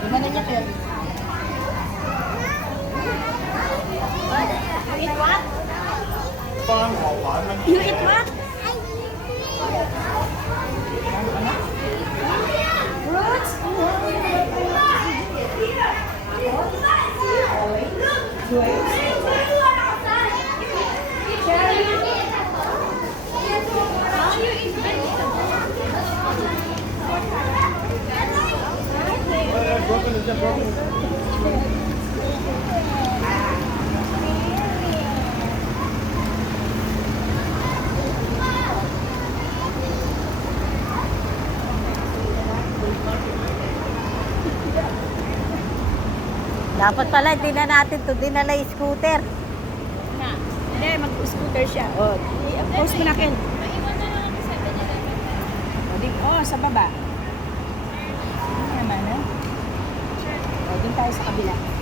Gimana niya, Phil? You eat what? You eat what? Fruits? Dapat pala, hindi na natin ito dinala yung scooter. Hindi, mag-scooter siya. O, post mo na kin. Oh, sa baba. Ano naman, eh? O, dun tayo sa kabila.